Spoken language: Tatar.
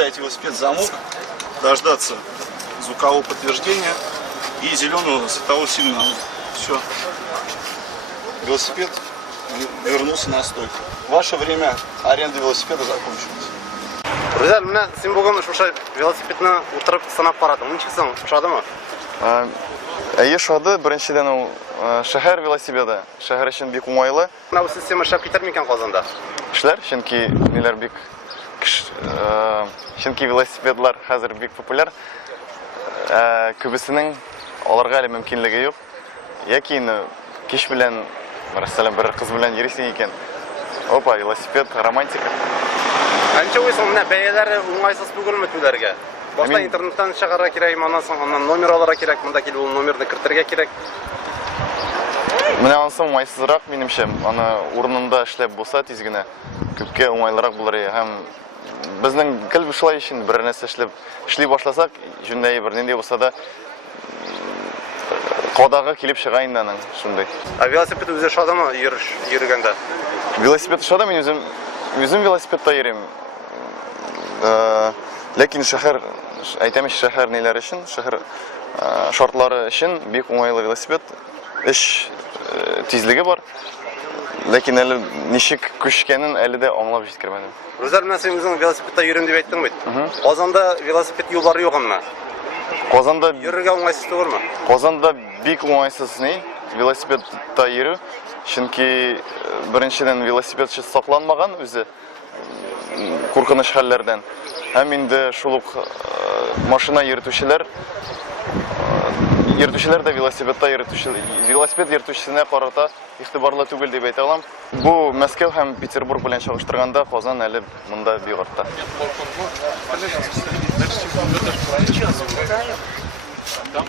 поставить велосипед в замок, дождаться звукового подтверждения и зеленого светового сигнала. Все. Велосипед вернулся на стойку. Ваше время аренды велосипеда закончилось. Güzel, mine sen bugün şu velosipedini oturup sanap baradın. Onun çıksan uçadı mı? Ешады біріншіден ол шәһәр велосипеді. Шәһәр үшін бик оңайлы. Bu sistema işlep gider mi Kazanda? Кішілер, чөнки нелер бик чөнки велосипедлар хәзер бик популяр. Күбесенең аларга әле мөмкинлеге юк. Яки кич белән, мәсәлән, бер кыз белән йөрисең икән. Опа, велосипед, романтика. Anca oysa mine bəyələri uğaysız bugün tülərə. Başta internetten çağıra kirək, ondan номер алара kirək, bunda kelib ol номерni kirtirgə kirək. Менә анысы уңайсызрак минемчә. Аны урынында эшләп булса тиз генә күпкә уңайлырак булыр. Һәм безнең көлбе шулай өчен бер нәрсә эшли башласак, җүнәй бер нинди булса да кодага килеп чыга инде аның шундый. Велосипед үзе шадымы йөргәндә? Велосипед шада, мин үзем велосипедта йөрим. Ләкин шәһәр, әйтәмеш шәһәр ниләр өчен, шәһәр шартлары өчен бик уңайлы велосипед. Эш тизлеге бар. Ләкин әле ничек күчкәнен әле дә аңлап җиткермәдем. Рүзәл менә син үзең велосипедта йөрим дип әйттең бит. Казанда велосипед юллары юкмы? Казанда Йөрергә уңайсыз түгелме? Казанда бик уңайсыз велосипедта йөрү. Чөнки беренчедән велосипедчы сакланмаган үзе куркыныч хәлләрдән. Һәм инде шул ук машина йөртүчеләр да велосипед йөртүчесенә карата игътибарлы түгел дип әйтә алам. Бу Мәскәү һәм Петербург белән чагыштырганда Казан әле монда бик артта. Там